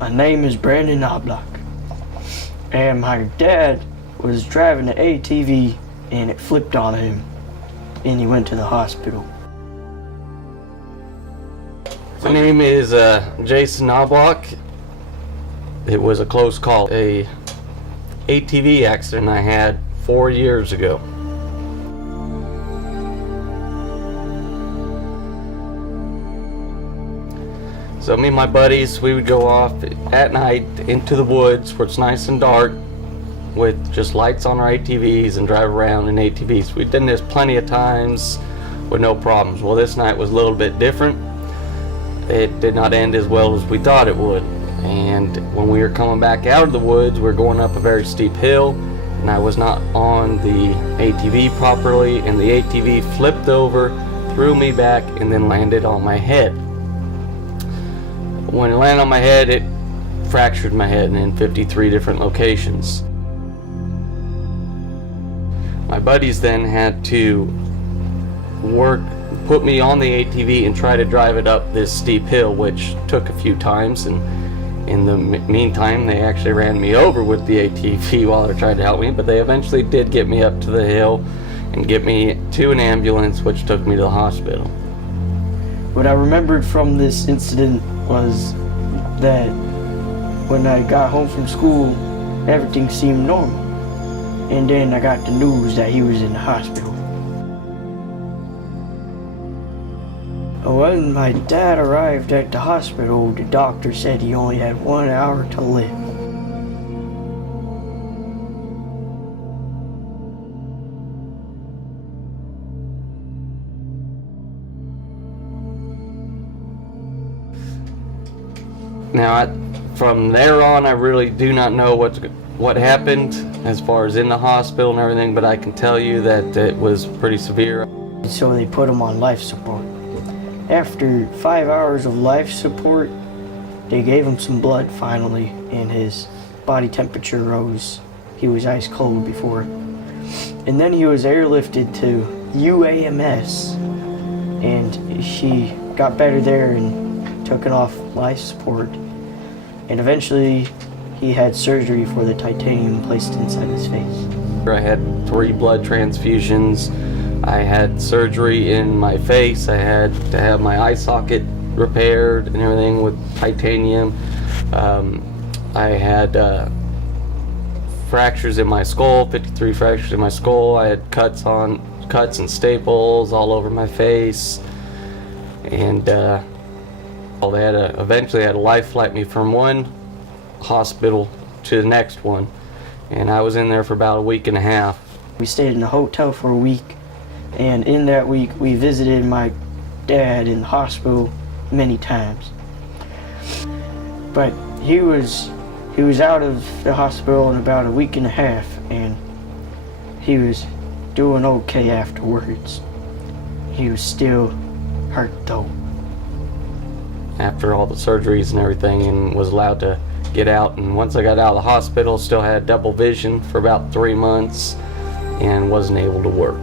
My name is Brandon Knobloch. And my dad was driving the ATV and it flipped on him and he went to the hospital. My name is Jason Knobloch. It was a close call. A ATV accident I had 4 years ago. So me and my buddies, we would go off at night into the woods where it's nice and dark with just lights on our ATVs and drive around in ATVs. We've done this plenty of times with no problems. Well, this night was a little bit different. It did not end as well as we thought it would. And when we were coming back out of the woods, we were going up a very steep hill and I was not on the ATV properly, and the ATV flipped over, threw me back, and then landed on my head. When it landed on my head, it fractured my head in 53 different locations. My buddies then had to put me on the ATV and try to drive it up this steep hill, which took a few times, and in the meantime they actually ran me over with the ATV while they tried to help me, but they eventually did get me up to the hill and get me to an ambulance, which took me to the hospital. What I remembered from this incident was that when I got home from school, everything seemed normal. And then I got the news that he was in the hospital. When my dad arrived at the hospital, the doctor said he only had 1 hour to live. Now, from there on, I really do not know what happened as far as in the hospital and everything, but I can tell you that it was pretty severe. So they put him on life support. After 5 hours of life support, they gave him some blood finally, and his body temperature rose. He was ice cold before. And then he was airlifted to UAMS, and she got better there and took it off life support. And eventually he had surgery for the titanium placed inside his face. I had 3 blood transfusions. I had surgery in my face. I had to have my eye socket repaired and everything with titanium. I had fractures in my skull, 53 fractures in my skull. I had cuts and staples all over my face. And they eventually had to life flight me from one hospital to the next one. And I was in there for about a week and a half. We stayed in a hotel for a week. And in that week, we visited my dad in the hospital many times. But he was out of the hospital in about a week and a half, and he was doing okay afterwards. He was still hurt though. After all the surgeries and everything, and was allowed to get out, and once I got out of the hospital, still had double vision for about 3 months and wasn't able to work.